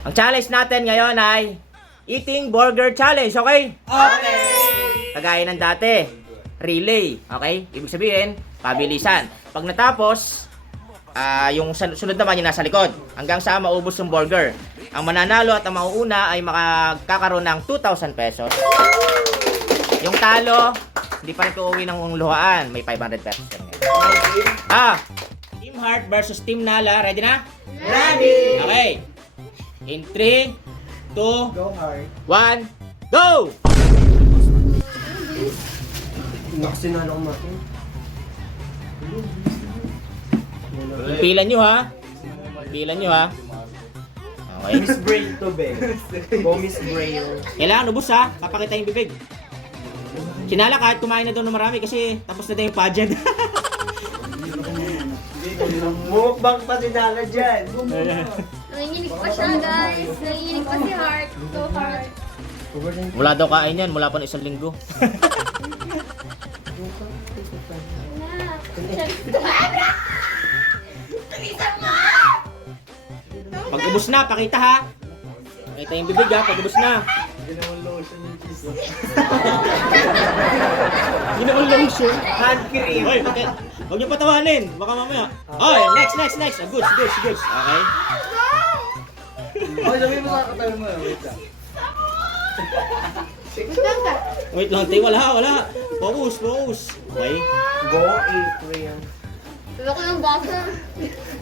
Ang challenge natin ngayon ay eating burger challenge, okay? Okay! Kagaya ng dati, relay, okay? Ibig sabihin, pabilisan. Pag natapos, yung sunod naman yung nasa likod. Hanggang sa maubos yung burger. Ang mananalo at ang mauuna ay makakaroon ng 2,000 pesos. Yung talo, hindi pa rin uuwi ng luhaan. May 500 pesos yan. Team Heart versus Team Nala. Ready na? Ready! Okay. In 3, 2, Go hard. 1, go! Nakasinalo ko natin. Pilan nyo ha. Pilan nyo ha. Okay. Miss Bray to be. Go Miss Bray. Kailangan ubos ha. Papakita yung bibig. Sinala kahit kumain na doon ng marami kasi tapos na din yung pageant. Mukbang pa si Nala dyan. Nanginginig pa siya, guys. Nanginginig pa si Heart. Go Heart. Wala daw kain yan. Mula pa na 1 linggo. Pag ubos na, pakita ha. Pakita yung bibig ha. Pag ubos na. Ginawa lotion. Hand cream. Hoy, huwag niyo patawanin. Baka mamaya. Oy, next. Goods. Okay. Oh, sabihin mo kakatawa mo. Wait lang. Wait lang, tayo. Wala. Focus. Okay. Go April. Tulo ko ng buzzer.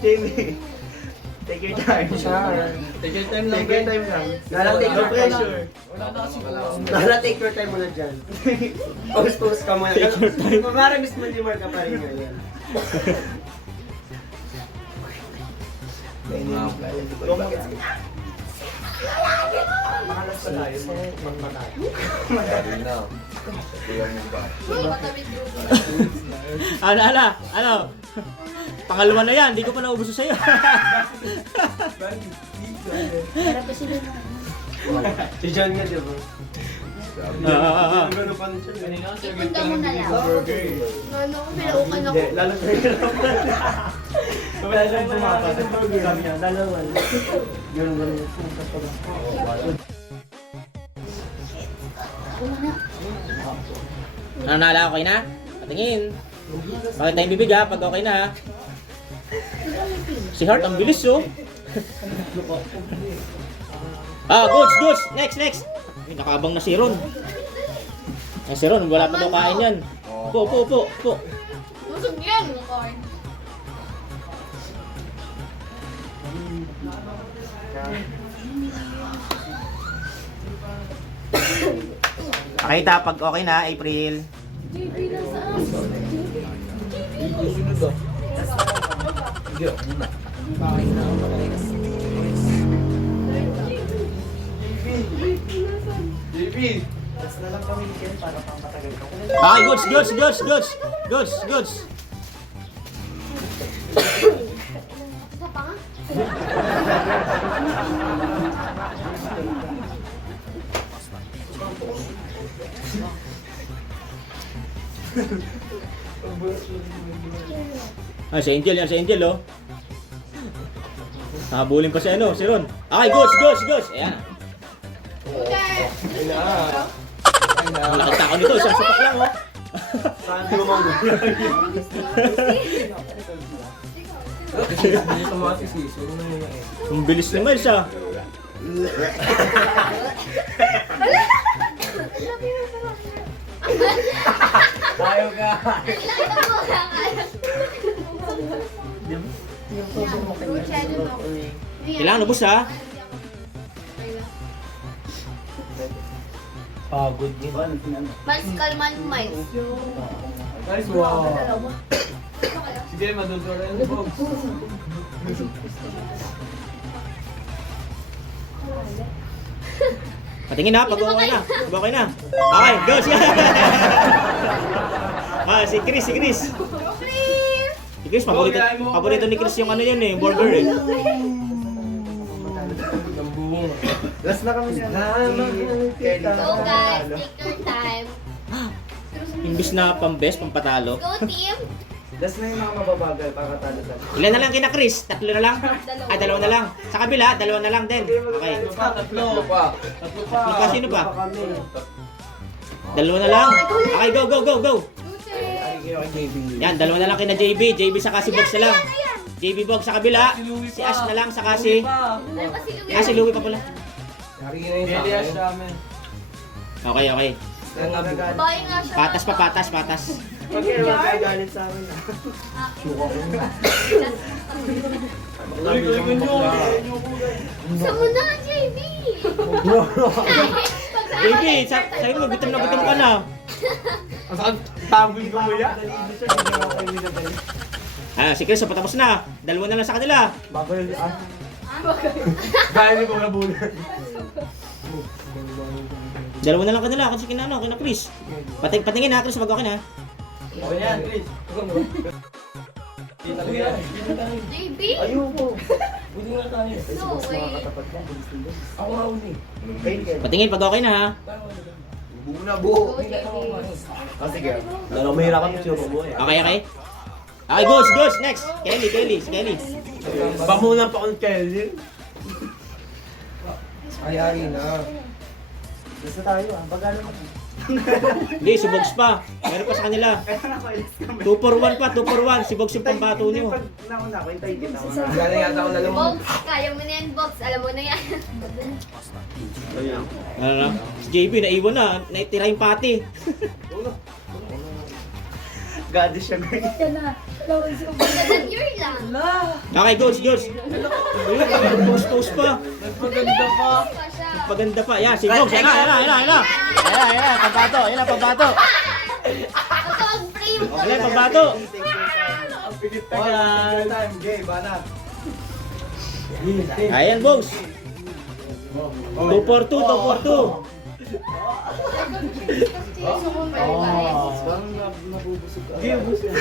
Jamie. Take your time. Take your time lang. Take your time lang. Nala, take your pressure. Nala, take your time muna dyan. Post ka muna. Take your time. Kumara, Miss Malimar ka pa rin ngayon. Makalas pa tayo sa magpatay. Ano? Pangalawa na yan, hindi ko pa naubos sa'yo. Si John nga, di ba? Gano'n pa rin siya. Ipunta mo na lang. Ano, pinaukan ako. Hindi, lalo sa wala siyang tumapa. Sabi niya, dalawa. Yun ba rin. Nala, okay na? Patingin. Pakita yung bibig ha, pag okay na ha. Si Heart, ang bilis oh. Goods. Next. Ay, nakaabang na si Ron. Si Ron, wala pa daw kain yan. Po. Busog yan, Lord. Pakita pag okay na, April. JP! Mas na lang kami weekend para pang patagal ka. Okay, goods. Isa pa nga? Si Angel oh. Habulin pa si Ron. Okay, goods. Ayan. Malakad tao nito, isang supak lang oh. Saan di mo magugulang yun? Ang bilis ni Miles ah. Ayaw ka! Kailangan ubos ha. Pagod din. Mas kalman mo, Miles. Nice wow! Sige, madudura yung box. Patingin na, pag okay na. Okay, go siya. Si Chris. Please! Si Chris, paborito ni Chris yung ano yun eh, burger eh. Last na kami siya. Go, guys. Take your time. Imbis na pambes, pampatalo. Go, team. Das na yung mga mababagal para talo-talo. Ilan na lang kina Chris? Tatlo na lang? Ah, dalawa na lang. Sa kabila, dalawa na lang din. Okay. Tatlo pa. Tatlo pa, sino pa? Kami. Dalawa na lang. Okay, go, go, go, go. Luce. Yan, dalawa na lang kina JB. JB saka si Box na lang. JB Box sa kabila. Si Ash na lang saka si... Ano pa si Louie? Ah, si Louie pa pala. Elias namin. Okay, okay. Babae nga siya. Patas pa, patas, patas. Pag kayo magagalit sa amin. Sa muna, JB! JB, sabi mo, gutom na gutom ka na. Taboy ko mo yan. Ah, si Chris, patapos na. Dalawa na lang sa kanila. Bago yung Dahil mo nabulan. Dalawa na lang kanila kasi kina Chris. Patingin ha, Chris, wag okay na. Okay yan, Chris. JB? Ayoko. Pwede nga tayo. No way. Ako nga uli. Patingin pag okay na ha. Buo na buo. Go, JB. Sige. Lalo mahirap kami siya mo eh. Okay, okay. Okay, goes, goes. Next. Kelly, si Kelly. Pamuna pa kung Kelly. Ay, na. Gusto tayo ah. Pagano mo? Hindi, si Bogs pa. Meron pa sa kanila. 2 for 1 pa, 2 for 1. Si Bogs yung pambato niyo. Pag nauna ko, hintayin kita. Galing yata ako lalang mo. Box, kaya mo na yan, Box. Alam mo na yan. Ano na? Si JB, naiwan na. Naitira yung pati. Gadi siya guys. Year lang. Okay, goes. Ayun, post pa. Nagpaganda pa. Pa siya. Paganda pa. Yan, si Bogs. Yan na. Ayan, pambato. Yan ang pambato. Ito ang frame ko. Okay, pambato. Pigit time. Gay, banat. Ayan, Bogs. 2 for 2, 2 for 2. Gay, ubus yan.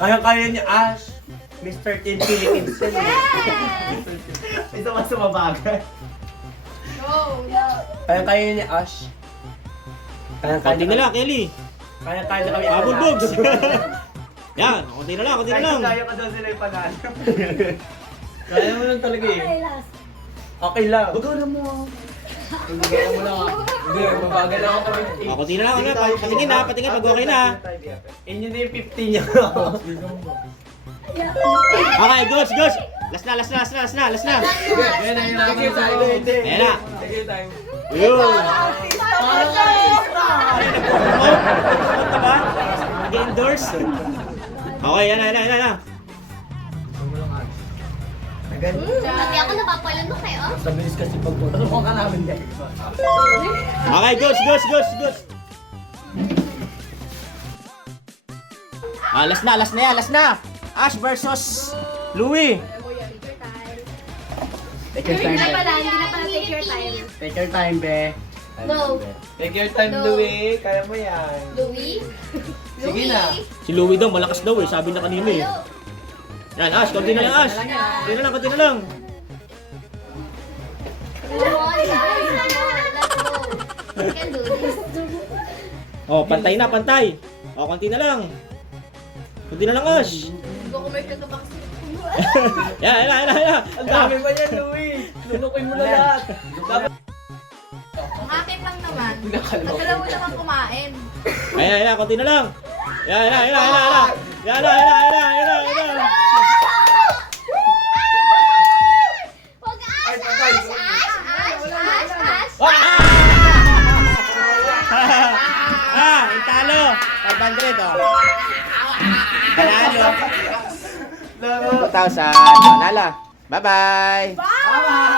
Kaya-kaya niya Ash. Mr. Teen Philippines. Ito mas sumabagal. Go. Kaya-kaya niya Ash. Konti na lang, Kelly. Kaya-kaya na kami. Habol, Bogs. Yan, konti na lang. Kaya ka daw sila yung panalo. Kaya mo lang talaga eh. Okay lang. Bagal mo ah. Bagal mo lang ah. Hindi, mabagal ako kami. Konti na lang. Patingin pag okay na. Inyo na yung 50 niya. Okay, goes. Last na. Yan na yung lagi sa akin. Ayan na. Sige time. Yun. Ay, nag-promote. Punta ba? Nag-endorse. Okay, yan na. Pati ako napapalanok eh, oh. Sa bilis kasi pagpunta. Ano ka namin guys? Okay, goes. Last na. Ash versus Louie. Take your time, Hindi na be. pala take your time. Take your time, be. No. Take your time, No. Louie. Kaya mo yan. Louie? Sige na. Si Louie daw, malakas daw eh. Sabi na kanina eh. Yan, Ash. Konti na lang, Ash. Konti na lang. Come on, guys. Come on. Let's go. We can do this. Oh, pantay na. Oh, konti na lang. Konti na lang, Ash. Go-commercial ka ba kasi? Yan. Ang dami pa yan, Louie. Lunukin mo na lahat. Ang akin lang naman. Nagdala mo naman kumain. Ayan, konti na lang. Yan. Huwag Ash! Ash! Talo. 500 oh. Panalo. 2,000. Nala. Bye-bye. Bye-bye.